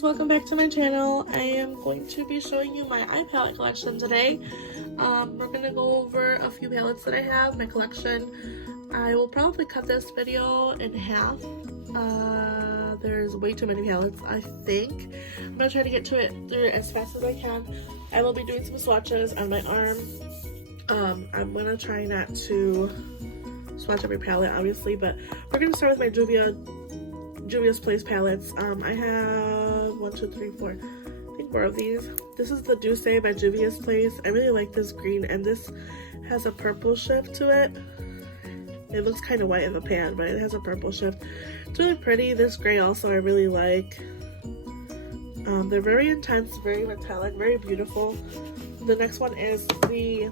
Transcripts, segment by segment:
guys, welcome back to my channel. I am going to be showing you my eye palette collection today. We're going to go over a few palettes that I have, my collection. I will probably cut this video in half. There's way too many palettes, I think. I'm going to try to get to it through it as fast as I can. I will be doing some swatches on my arm. I'm going to try not to swatch every palette, obviously, but we're going to start with my Juvia's Place palettes. I have 1, 2, 3, 4, I think 4 of these. This is the Douce by Juvia's Place. I really like this green, and this has a purple shift to it. It looks kind of white in the pan, but it has a purple shift. It's really pretty. This gray also I really like. They're very intense, very metallic, very beautiful. The next one is the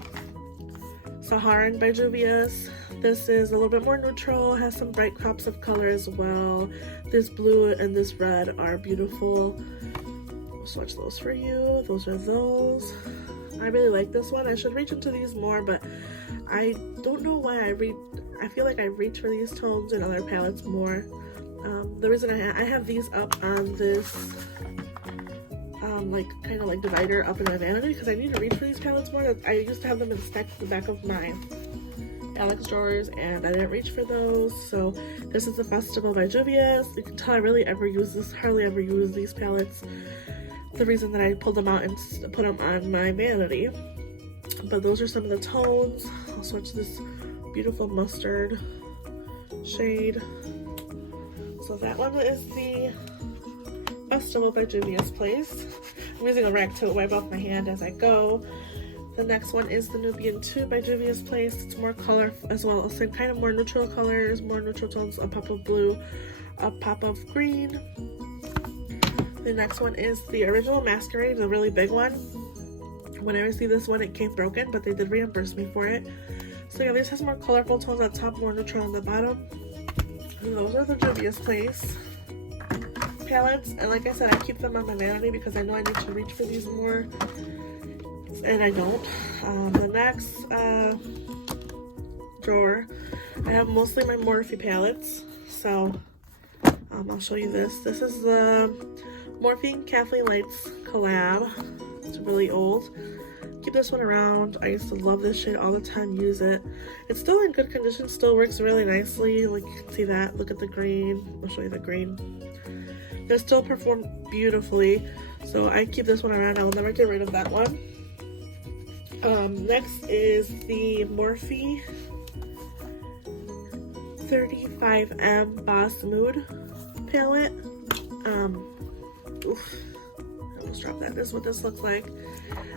Saharan by Juvia's. This is a little bit more neutral, has some bright pops of color as well. This blue and this red are beautiful. I'll swatch those for you. Those are those. I really like this one. I should reach into these more, but I don't know why I feel like I reach for these tones in other palettes more. The reason I have these up on this kind of like divider up in my vanity, because I need to reach for these palettes more. I used to have them in stacked at the back of my Alex drawers, and I didn't reach for those. So this is the Festival by Juvia's. You can tell I hardly ever use these palettes. The reason that I pulled them out and put them on my vanity. But those are some of the tones. I'll swatch this beautiful mustard shade. So that one is the Festival by Juvia's Place. I'm using a rag to wipe off my hand as I go. The next one is the Nubian 2 by Juvia's Place. It's more color as well, so kind of more neutral colors, more neutral tones, a pop of blue, a pop of green. The next one is the Original Masquerade, the really big one. When I received this one, it came broken, but they did reimburse me for it. So yeah, this has more colorful tones on top, more neutral on the bottom. And those are the Juvia's Place palettes. And like I said, I keep them on my vanity because I know I need to reach for these more, and I don't. The next drawer, I have mostly my Morphe palettes. So I'll show you this. This is the Morphe Kathleen Lights collab. It's really old. Keep this one around. I used to love this shade all the time, use it. It's still in good condition, still works really nicely. Like you can see that. Look at the green. I'll show you the green. They still perform beautifully. So I keep this one around. I will never get rid of that one. Next is the Morphe 35M Boss Mood palette. Oof, I almost dropped that. This is what this looks like.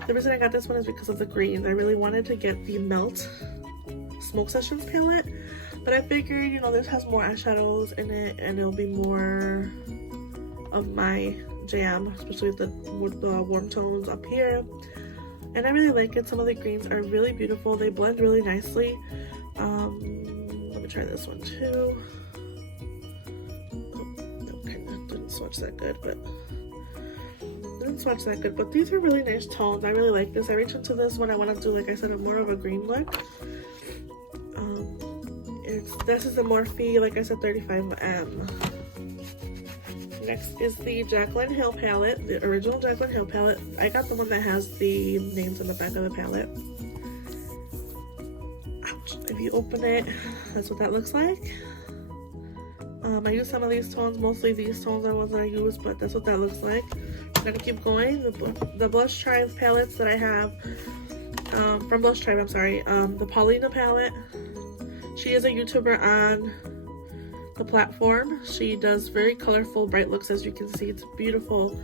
The reason I got this one is because of the green. I really wanted to get the Melt Smoke Sessions palette, but I figured, you know, this has more eyeshadows in it and it'll be more of my jam, especially with the warm tones up here. And I really like it. Some of the greens are really beautiful. They blend really nicely. Let me try this one too. Oh, that kind of didn't swatch that good, but these are really nice tones. I really like this. I reach into this when I want to do, like I said, more of a green look. This is the Morphe, like I said, 35M. Next is the Jaclyn Hill palette, the original Jaclyn Hill palette. I got the one that has the names on the back of the palette. Ouch. If you open it, that's what that looks like. I use some of these tones, mostly these tones are ones that I use, but that's what that looks like. I'm gonna keep going. The Blush Tribe palettes that I have, from Blush Tribe, I'm sorry, the Paulina palette. She is a YouTuber on the platform. She does very colorful, bright looks, as you can see. It's beautiful.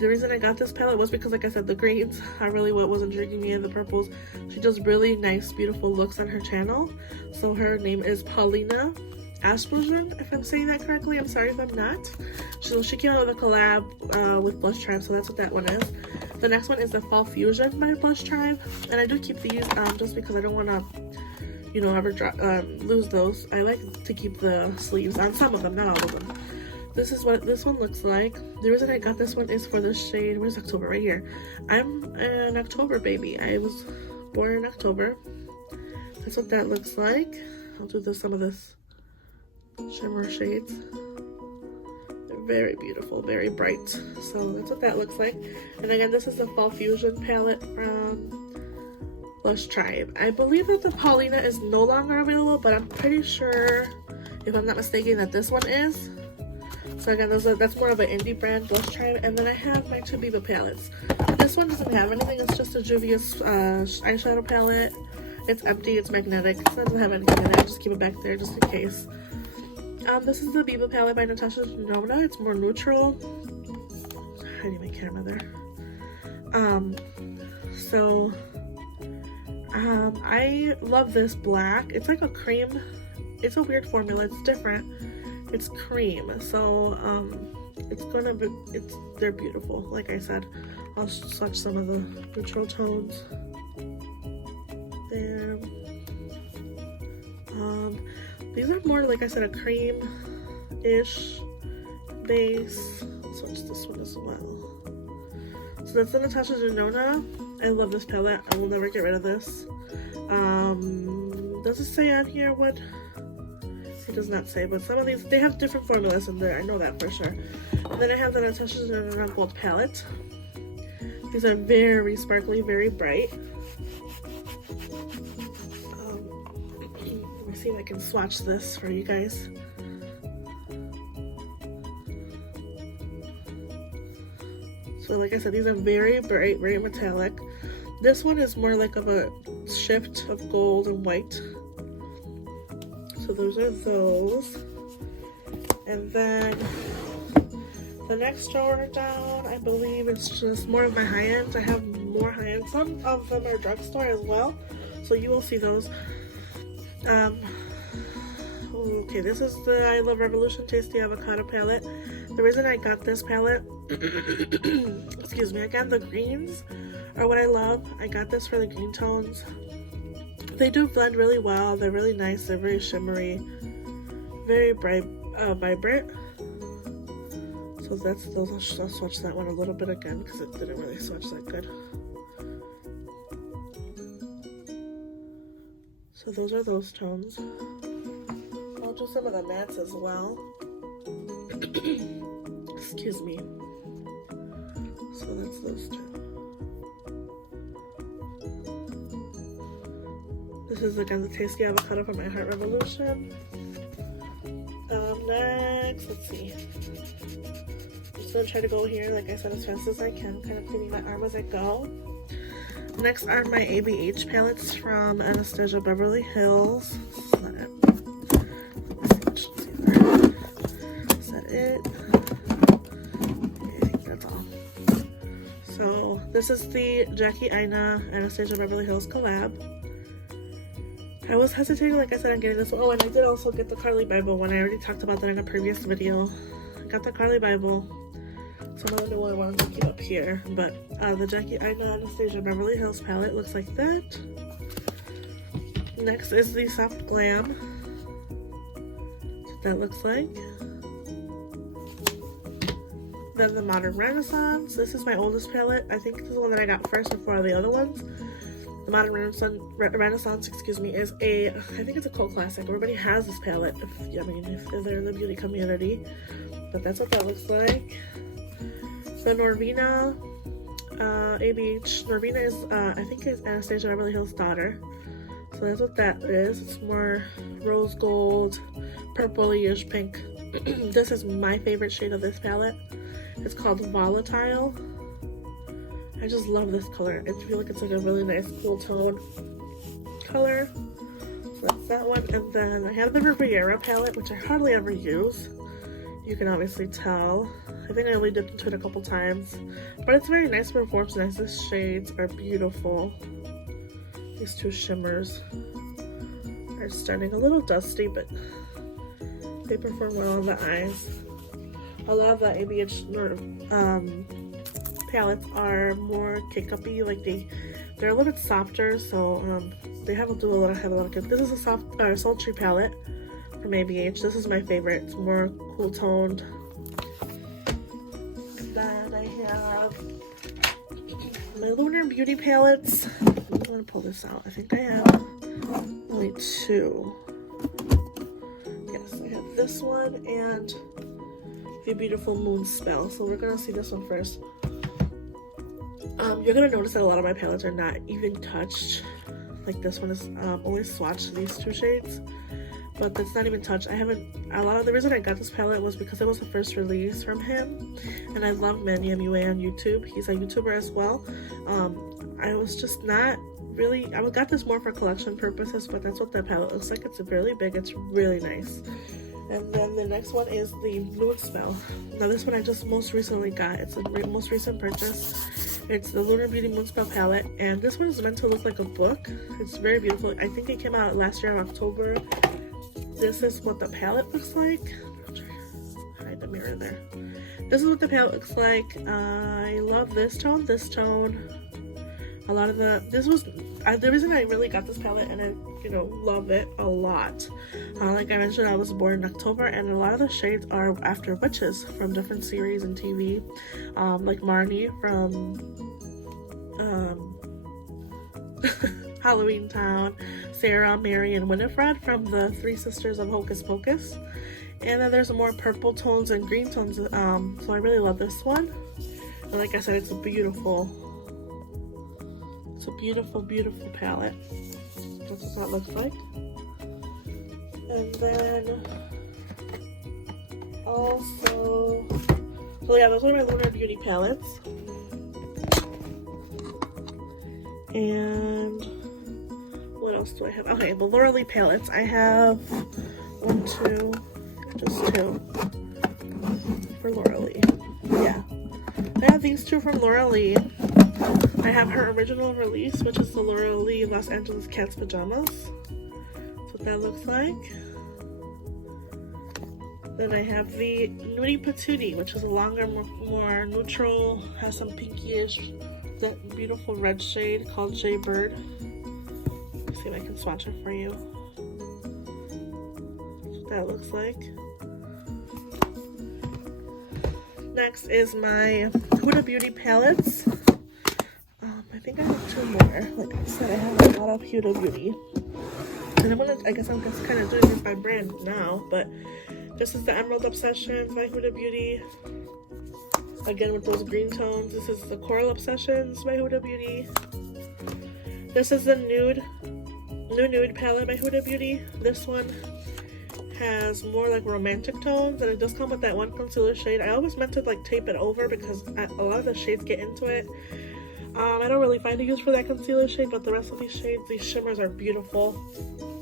The reason I got this palette was because, like I said, the greens are really what was intriguing me, and the purples. She does really nice, beautiful looks on her channel. So her name is Paulina Asplosion, if I'm saying that correctly. I'm sorry if I'm not. So she came out with a collab with Blush Tribe, so that's what that one is. The next one is the Fall Fusion by Blush Tribe, and I do keep these just because I don't want to, you know, ever lose those. I like to keep the sleeves on some of them, not all of them. This is what this one looks like. The reason I got this one is for the shade, where's October? Right here. I'm an October baby. I was born in October. That's what that looks like. I'll do some of this shimmer shades. They're Very beautiful, very bright. So that's what that looks like. And again, this is the Fall Fusion palette from Lush Tribe. I believe that the Paulina is no longer available, but I'm pretty sure, if I'm not mistaken, that this one is. So again, that's more of an indie brand, Lush Tribe. And then I have my two Biba palettes. This one doesn't have anything. It's just a Juvia's eyeshadow palette. It's empty. It's magnetic. It doesn't have anything in it. I just keep it back there just in case. This is the Biba palette by Natasha Denona. It's more neutral. I need my camera there. I love this black. It's like a cream. It's a weird formula. It's different. It's cream. So they're beautiful. Like I said, I'll swatch some of the neutral tones there. These are more, like I said, a cream-ish base. I'll swatch this one as well. So that's the Natasha Denona. I love this palette. I will never get rid of this. Does it say on here what? It does not say, but some of these, they have different formulas in there. I know that for sure. And then I have the Natasha Denona Gold palette. These are very sparkly, very bright. Let me see if I can swatch this for you guys. So like I said, these are very bright, very metallic. This one is more like of a shift of gold and white. So those are those. And then the next drawer down, I believe it's just more of my high-ends. I have more high-ends. Some of them are drugstore as well, so you will see those. Okay, this is the I Love Revolution Tasty Avocado palette. The reason I got this palette, excuse me, again, the greens are what I love. I got this for the green tones. They do blend really well. They're really nice. They're very shimmery, very bright, vibrant. So that's those. I'll swatch that one a little bit again because it didn't really swatch that good. So those are those tones. I'll do some of the mattes as well. Excuse me. So that's those two. This is again the Tasty Avocado from My Heart Revolution. Next, let's see. I'm just gonna try to go here, like I said, as fast as I can, kind of cleaning my arm as I go. Next are my ABH palettes from Anastasia Beverly Hills. Is that it? Is that it? Okay, I think that's all. So this is the Jackie Aina Anastasia Beverly Hills collab. I was hesitating, like I said, on getting this one. Oh, and I did also get the Carly Bible one. I already talked about that in a previous video. I got the Carly Bible. Some of the new one I wanted to keep up here. But the Jackie Aina Anastasia Beverly Hills palette looks like that. Next is the Soft Glam. That's what that looks like. Then the Modern Renaissance. This is my oldest palette. I think this is the one that I got first before the other ones. The Modern Renaissance, excuse me, is I think it's a cult classic. Everybody has this palette, if they're in the beauty community. But that's what that looks like. The Norvina ABH. Norvina is, I think, is Anastasia Beverly Hills' daughter. So that's what that is. It's more rose gold, purpley-ish pink. This is my favorite shade of this palette. It's called Volatile. I just love this color. I feel like it's like a really nice cool tone color. So that's that one. And then I have the Riviera palette, which I hardly ever use. You can obviously tell. I think I only dipped into it a couple times. But it's very nice, performs nice. These shades are beautiful. These two shimmers are starting a little dusty, but they perform well on the eyes. A lot of the ABH palettes are more K-cup-y, like they're a little bit softer, so they have a little good. This is a soft sultry palette from ABH. This is my favorite. It's more cool toned. And then I have my Lunar Beauty palettes. I'm gonna pull this out. I think I have only two. Yes, I have this one and the Beautiful Moon Spell. So we're gonna see this one first. You're gonna notice that a lot of my palettes are not even touched. Like this one is only swatched these two shades, but that's not even touched. The reason I got this palette was because it was the first release from him, and I love Manny MUA on YouTube. He's a YouTuber as well. I was just not really, I got this more for collection purposes, but that's what that palette looks like. It's really big, it's really nice. And then the next one is the Moon Spell. Now this one I just most recently got. It's a most recent purchase. It's the Lunar Beauty Moon Spell palette, and this one is meant to look like a book. It's very beautiful. I think it came out last year in October. This is what the palette looks like. I'll try to hide the mirror there. This is what the palette looks like. I love this tone, a lot of the reason I really got this palette, and I love it a lot, like I mentioned, I was born in October, and a lot of the shades are after witches from different series and TV, like Marnie from Halloween Town, Sarah, Mary, and Winifred from the Three Sisters of Hocus Pocus. And then there's more purple tones and green tones, so I really love this one. And like I said, it's a beautiful beautiful palette. That's what that looks like. And then also, so yeah, those are my Lunar Beauty palettes. And what else do I have? Okay, the Laura Lee palettes. I have just two for Laura Lee. Yeah, I have these two from Laura Lee. I have her original release, which is the Laura Lee Los Angeles Cats Pajamas. That's what that looks like. Then I have the Nudie Patootie, which is a longer, more neutral, has some pinkish, that beautiful red shade called Jay Bird. Let's see if I can swatch it for you. That's what that looks like. Next is my Huda Beauty palettes. I think I have two more. Like I said, I have a lot of Huda Beauty. And I guess I'm just kind of doing it by brand now, but this is the Emerald Obsessions by Huda Beauty. Again, with those green tones. This is the Coral Obsessions by Huda Beauty. This is the Nude palette by Huda Beauty. This one has more like romantic tones, and it does come with that one concealer shade. I always meant to like tape it over because a lot of the shades get into it. I don't really find a use for that concealer shade, but the rest of these shades, these shimmers are beautiful.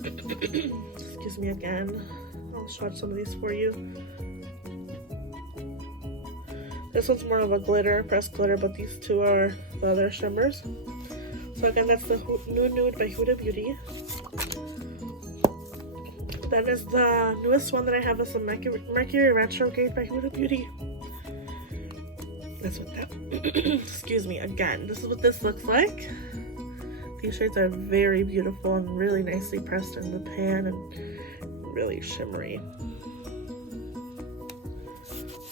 Excuse me again. I'll swatch some of these for you. This one's more of a glitter, pressed glitter, but these two are the other shimmers. So again, that's the Nude by Huda Beauty. Then is the newest one that I have is the Mercury Retrograde by Huda Beauty. That's what that, excuse me, again, this is what this looks like. These shades are very beautiful and really nicely pressed in the pan and really shimmery.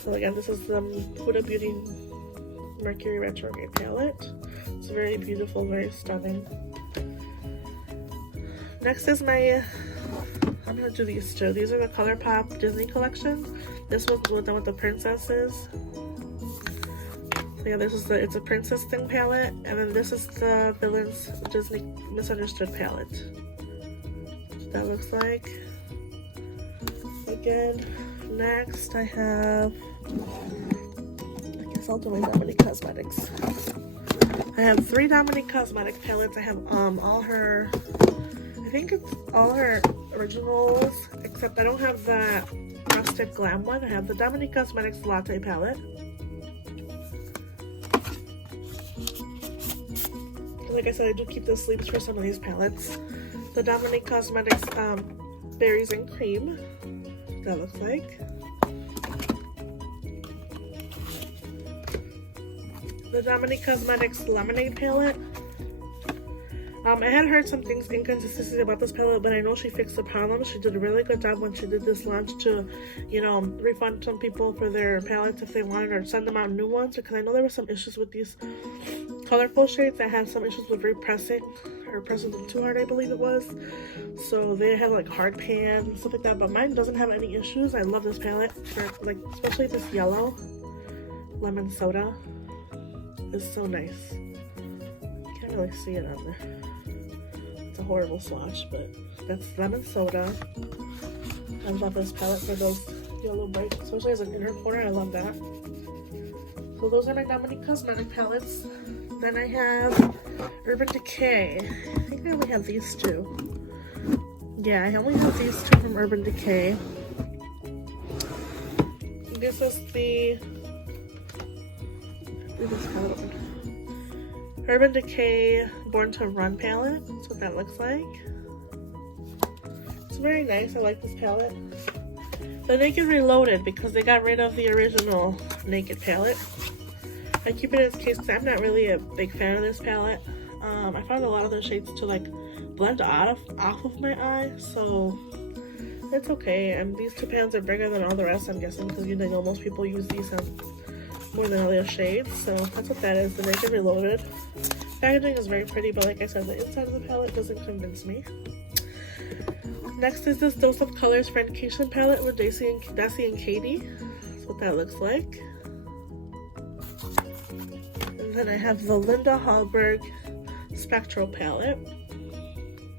So again, this is the Huda Beauty Mercury Retrograde palette. It's very beautiful, very stunning. Next is my, I'm going to do these two. These are the ColourPop Disney collection. This one's done with the princesses. So yeah, it's a princess thing palette, and then this is the Villains Disney Misunderstood palette. What that looks like. Again, next I have, I guess I'll do my Dominique Cosmetics. I have 3 Dominique Cosmetic palettes. I have all her, I think it's all her originals, except I don't have the Rustic Glam one. I have the Dominique Cosmetics Latte palette. Like I said, I do keep the sleeves for some of these palettes. The Dominique Cosmetics Berries and Cream. That looks like. The Dominique Cosmetics Lemonade palette. I had heard some things inconsistencies about this palette, but I know she fixed the problem. She did a really good job when she did this launch to, you know, refund some people for their palettes if they wanted, or send them out new ones, because I know there were some issues with these colorful shades that had some issues with repressing, or pressing them too hard, I believe it was. So they had like hard pan and stuff like that, but mine doesn't have any issues. I love this palette, for like, especially this yellow lemon soda is so nice. Can't really see it on there. It's a horrible swatch, but that's lemon soda. I love this palette for those yellow breaks, especially as an inner corner. I love that. So those are my Dominique Cosmetic palettes. Then I have Urban Decay. I think I only have these two. Yeah, I only have these two from Urban Decay. This is the Urban Decay Born to Run palette. That's what that looks like. It's very nice. I like this palette. The Naked Reloaded, because they got rid of the original Naked palette. I keep it in its case because I'm not really a big fan of this palette. I found a lot of the shades to like blend off of my eye, so it's okay. And these two pans are bigger than all the rest, I'm guessing, because you know most people use these more than other shades. So that's what that is, the Naked Reloaded. Packaging is very pretty, but like I said, the inside of the palette doesn't convince me. Next is this Dose of Colors Friendcation palette with Daisy and Katie. That's what that looks like. And then I have the Linda Hallberg Spectral palette.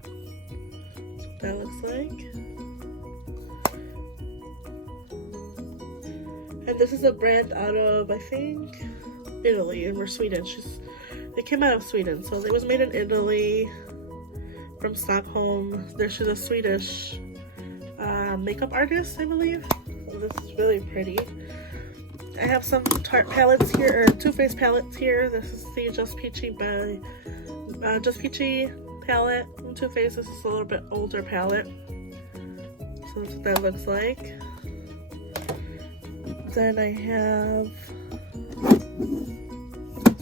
That's what that looks like. And this is a brand out of, I think, Italy, or Sweden. They came out of Sweden, so it was made in Italy, from Stockholm. She's a Swedish makeup artist, I believe. So this is really pretty. I have some Tarte palettes here, or Too Faced palettes here. This is the Just Peachy palette from Too Faced. This is a little bit older palette. So that's what that looks like. Then I have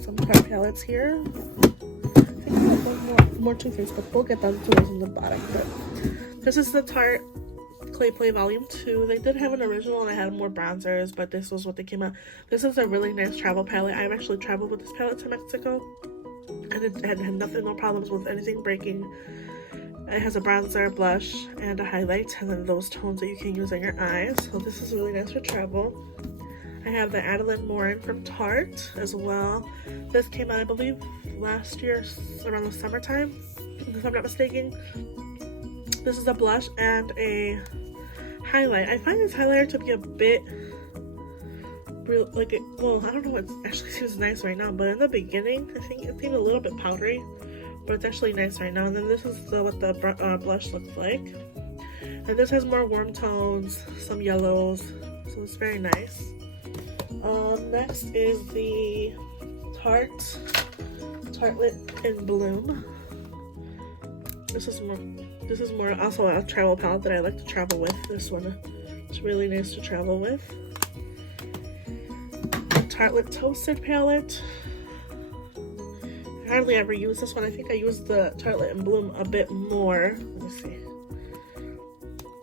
some Tarte palettes here. I think I have one more Too Faced, but we'll get down to those in the bottom. But this is the Tarte Clay Play Volume 2. They did have an original and I had more bronzers, but this was what they came out. This is a really nice travel palette. I've actually traveled with this palette to Mexico, and it had no problems with anything breaking. It has a bronzer, blush, and a highlight, and then those tones that you can use on your eyes. So this is really nice for travel. I have the Adeline Morin from Tarte as well. This came out, I believe, last year around the summertime, if I'm not mistaken. This is a blush and a highlight. I find this highlighter to be a bit real, like it, well, I don't know, it actually seems nice right now, but in the beginning, I think it seemed a little bit powdery, but it's actually nice right now. And then this is what the blush looks like. And this has more warm tones, some yellows, so it's very nice. Next is the Tartelette in Bloom. This is more also a travel palette that I like to travel with. This one, it's really nice to travel with. The Tartelette Toasted palette. I hardly ever use this one. I think I use the Tartelette in Bloom a bit more. Let me see.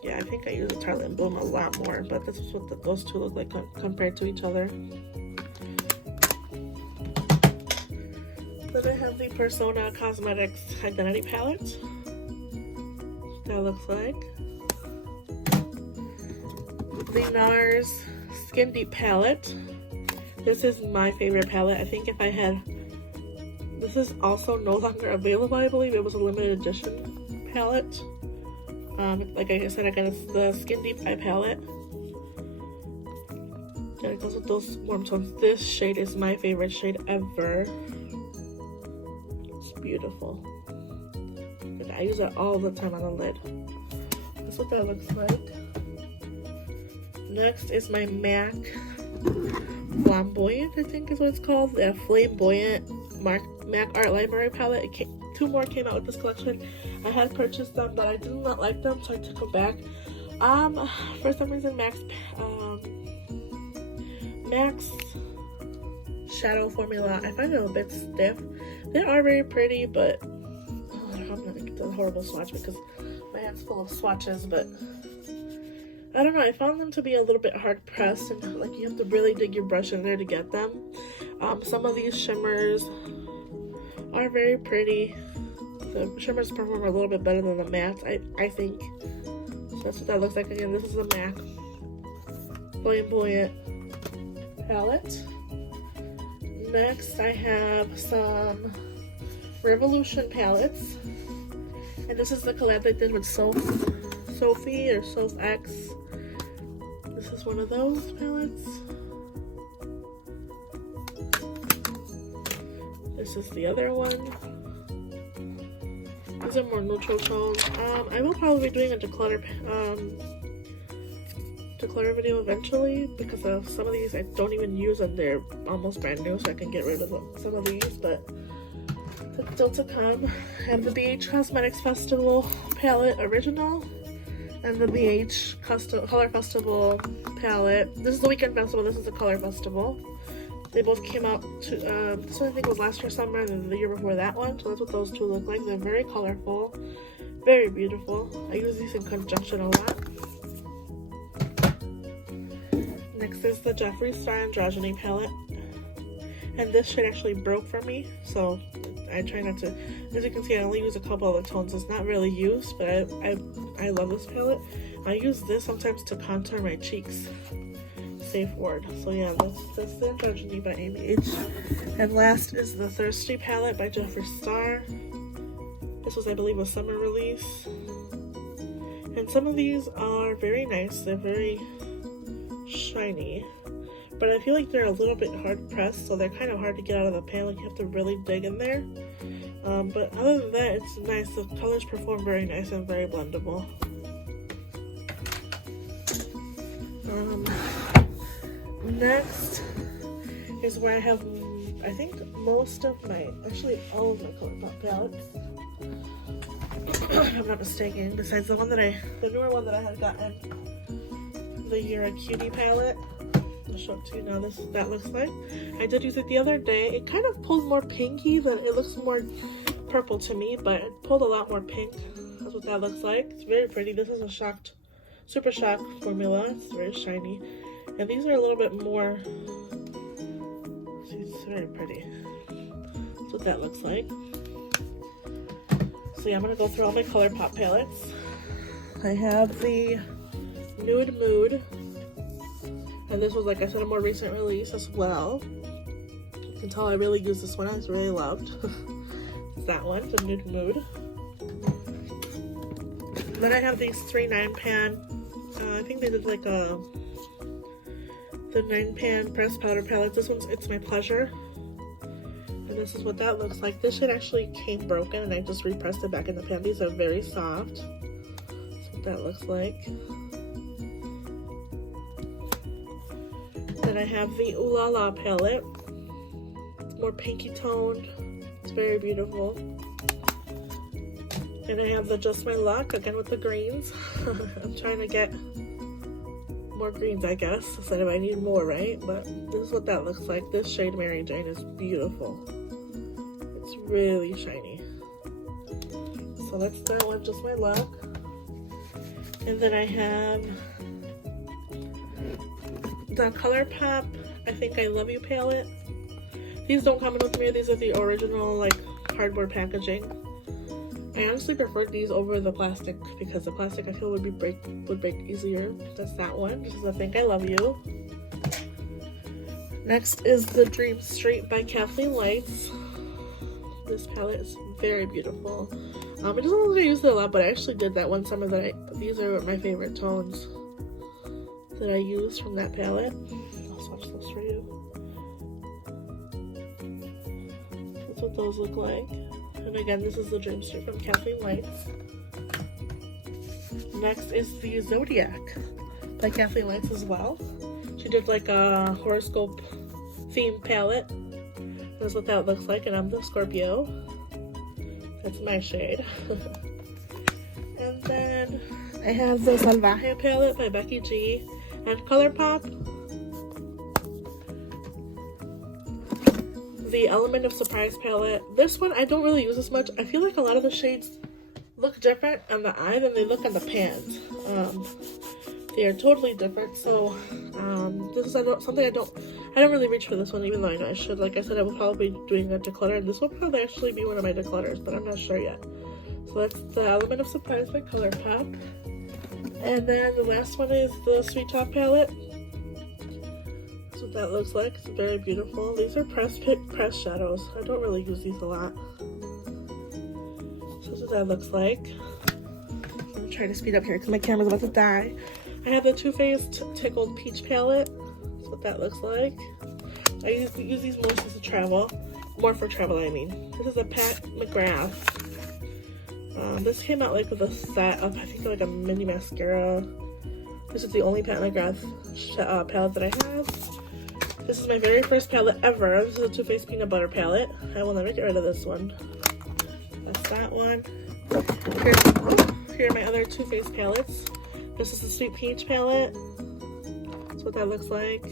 Yeah, I think I use the Tartelette in Bloom a lot more, but this is what those two look like compared to each other. Then I have the Persona Cosmetics Identity palette. That looks like. The NARS Skin Deep palette. This is my favorite palette. I think if I had, this is also no longer available, I believe. It was a limited edition palette. Like I said, I got the Skin Deep Eye palette. And it goes with those warm tones. This shade is my favorite shade ever. It's beautiful. And I use it all the time on the lid. That's what that looks like. Next is my MAC Flamboyant, I think is what it's called. The Flamboyant MAC Art Library palette. Two more came out with this collection. I had purchased them, but I did not like them, so I took them back. For some reason, MAC's shadow formula, I find it a bit stiff. They are very pretty, but the horrible swatch because my hand's full of swatches, but I don't know, I found them to be a little bit hard pressed, and like you have to really dig your brush in there to get them. Some of these shimmers are very pretty. The shimmers perform a little bit better than the mattes, I think. So that's what that looks like. Again, this is a MAC Flamboyant palette. Next, I have some Revolution palettes. And this is the collab they did with Sophie or Soph X. This is one of those palettes. This is the other one. These are more neutral tones. I will probably be doing a declutter video eventually because of some of these I don't even use and they're almost brand new, so I can get rid of some of these, but that's still to come. I have the BH Cosmetics Festival palette original and the BH Color Festival palette. This is the Weekend Festival, this is the Color Festival. They both came out to, this one I think was last year summer and the year before that one, so that's what those two look like. They're very colorful, very beautiful. I use these in conjunction a lot. Next is the Jeffree Star Androgyny palette, and this shade actually broke for me, so I try not to. As you can see, I only use a couple of the tones. It's not really used, but I love this palette. I use this sometimes to contour my cheeks. Safe word. So yeah, that's the Androgyny by Amy H. And last is the Thirsty palette by Jeffree Star. This was, I believe, a summer release. And some of these are very nice. They're very shiny, but I feel like they're a little bit hard pressed, so they're kind of hard to get out of the pan. Like you have to really dig in there. But other than that, it's nice. The colors perform very nice and very blendable. Next is where I have, I think, most of my, actually all of my ColourPop palettes, if I'm not mistaken, besides the newer one that I had gotten, the You're a Cutie palette. I'll show it to you now. That looks like. I did use it the other day. It kind of pulls more pinky than it looks more purple to me, but it pulled a lot more pink. That's what that looks like. It's very pretty. This is a Super Shock formula. It's very shiny. And these are a little bit more, see, it's very pretty. That's what that looks like. So yeah, I'm gonna go through all my ColourPop palettes. I have the Nude Mood, and this was, like I said, a more recent release as well. You can tell I really used this one. I really loved that one, the Nude Mood. Then I have these 3 9-pan. I think they did like the 9-pan pressed powder palettes. This one's It's My Pleasure, and this is what that looks like. This shade actually came broken, and I just repressed it back in the pan. These are very soft. That's what that looks like. Then I have the Ooh La La palette. It's more pinky toned. It's very beautiful. And I have the Just My Luck, again with the greens. I'm trying to get more greens, I guess. I said if I need more, right? But this is what that looks like. This shade Mary Jane is beautiful. It's really shiny. So that's that one, Just My Luck. And then I have the ColourPop I Think I Love You palette. These don't come in with me. These are the original, like, cardboard packaging. I honestly prefer these over the plastic because the plastic I feel would break easier. That's that one. This is I Think I Love You. Next is the Dream Street by Kathleen Lights. This palette is very beautiful. It doesn't look like I used it a lot, but I actually did that one summer. These are my favorite tones that I used from that palette. I'll swatch those for you. That's what those look like. And again, this is the Dream Street from Kathleen Lights. Next is the Zodiac by Kathleen Lights as well. She did like a horoscope theme palette. That's what that looks like, and I'm the Scorpio. That's my shade. And then I have the Salvaje palette by Becky G and ColourPop. The Element of Surprise palette. This one I don't really use as much. I feel like a lot of the shades look different on the eye than they look on the pans. They are totally different. So this is something I don't really reach for this one, even though I know I should. Like I said, I will probably be doing a declutter, and this will probably actually be one of my declutters, but I'm not sure yet. So that's the Element of Surprise by ColourPop. And then the last one is the Sweet Talk palette. That's what that looks like. It's very beautiful. These are pressed shadows. I don't really use these a lot. So that's what that looks like. I'm gonna try to speed up here because my camera's about to die. I have the Too Faced Tickled Peach palette. That's what that looks like. I use these mostly to travel. More for travel, I mean. This is a Pat McGrath. This came out like with a set of, I think, like a mini mascara. This is the only Pat McGrath palette that I have. This is my very first palette ever. This is a Too Faced Peanut Butter palette. I will never get rid of this one. That's that one. Here are my other Too Faced palettes. This is the Sweet Peach palette. That's what that looks like.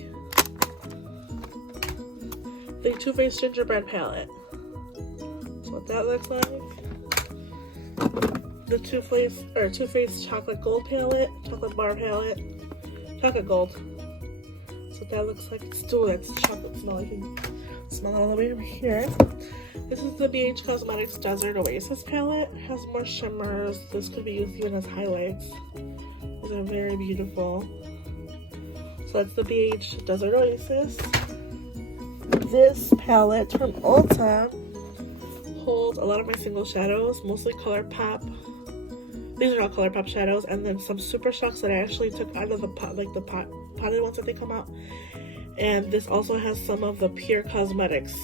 The Too Faced Gingerbread palette. That's what that looks like. The Too Faced Chocolate Gold palette, Chocolate Bar palette, Chocolate Gold. That's what that looks like. It's still that's chocolate smell. You can smell it all the way over here. This is the BH Cosmetics Desert Oasis palette. It has more shimmers. This could be used even as highlights. These are very beautiful. So that's the BH Desert Oasis. This palette from Ulta holds a lot of my single shadows, mostly ColourPop. These are all ColourPop shadows, and then some Super Shocks that I actually took out of the pot, like the potted ones that they come out. And this also has some of the Pure Cosmetics.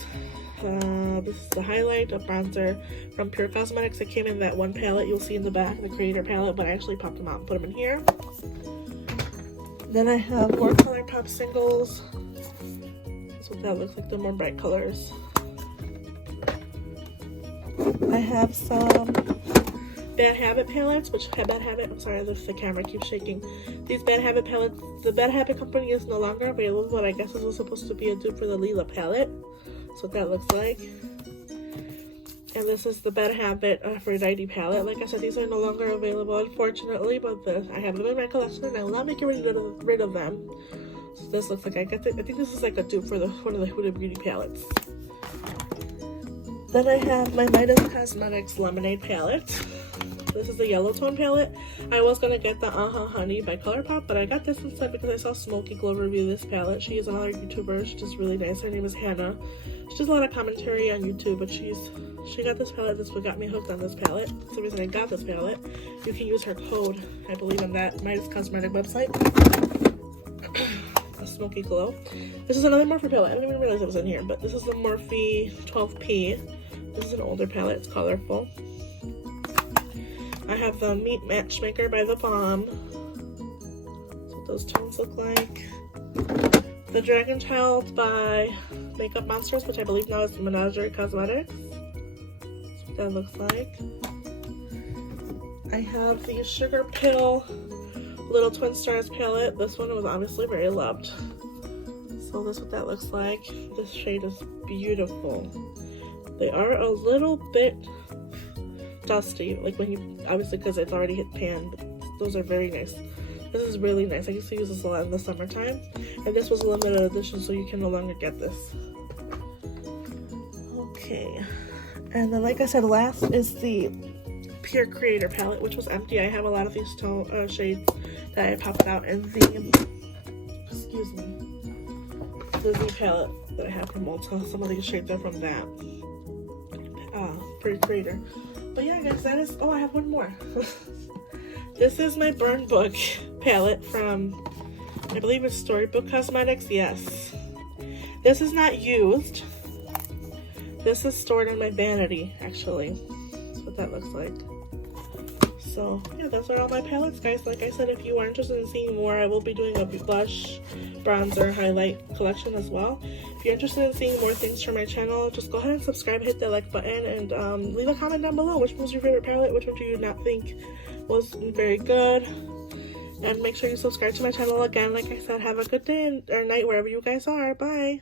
This is the highlight, a bronzer from Pure Cosmetics. It came in that one palette you'll see in the back, the Creator palette, but I actually popped them out and put them in here. Then I have more ColourPop singles. That's what that looks like, the more bright colors. I have some Bad Habit palettes, I'm sorry, the camera keeps shaking. These Bad Habit palettes, the Bad Habit company is no longer available, but I guess this was supposed to be a dupe for the Lila palette. That's what that looks like. And this is the Bad Habit Aphrodite palette. Like I said, these are no longer available, unfortunately, but I have them in my collection, and I will not be getting rid of them. So this looks like I think this is like a dupe for one of the Huda Beauty palettes. Then I have my Midas Cosmetics Lemonade palette. This is the yellow tone palette. I was going to get the Honey by ColourPop, but I got this instead because I saw Smokey Glow review this palette. She is another YouTuber. She's just really nice. Her name is Hannah. She does a lot of commentary on YouTube, but she got this palette. This is what got me hooked on this palette. That's the reason I got this palette. You can use her code, I believe, on that Midas Cosmetic website. A Smoky Glow. This is another Morphe palette. I didn't even realize it was in here, but this is the Morphe 12P. This is an older palette. It's colorful. I have the Meat Matchmaker by The Balm. That's what those tones look like. The Dragon Child by Makeup Monsters, which I believe now is Menagerie Cosmetics. That's what that looks like. I have the Sugar Pill Little Twin Stars palette. This one was obviously very loved. So this is what that looks like. This shade is beautiful. They are a little bit dusty, like when you, obviously because it's already hit pan, but those are very nice. This is really nice. I used to use this a lot in the summertime, and this was a limited edition, so you can no longer get this. Okay, and then like I said, last is the Pure Creator palette, which was empty. I have a lot of these shades that I popped out in the, excuse me, the Z palette that I have from Ulta. Some of these shades are from that Pure Creator. But yeah, guys, that is, oh, I have one more. This is my Burn Book palette from, I believe it's Storybook Cosmetics. Yes. This is not used. This is stored in my vanity, actually. That's what that looks like. So, yeah, those are all my palettes, guys. Like I said, if you are interested in seeing more, I will be doing a blush, bronzer, highlight collection as well. If you're interested in seeing more things from my channel, just go ahead and subscribe, hit the like button, and leave a comment down below. Which was your favorite palette? Which one do you not think was very good? And make sure you subscribe to my channel again. Like I said, have a good day or night wherever you guys are. Bye!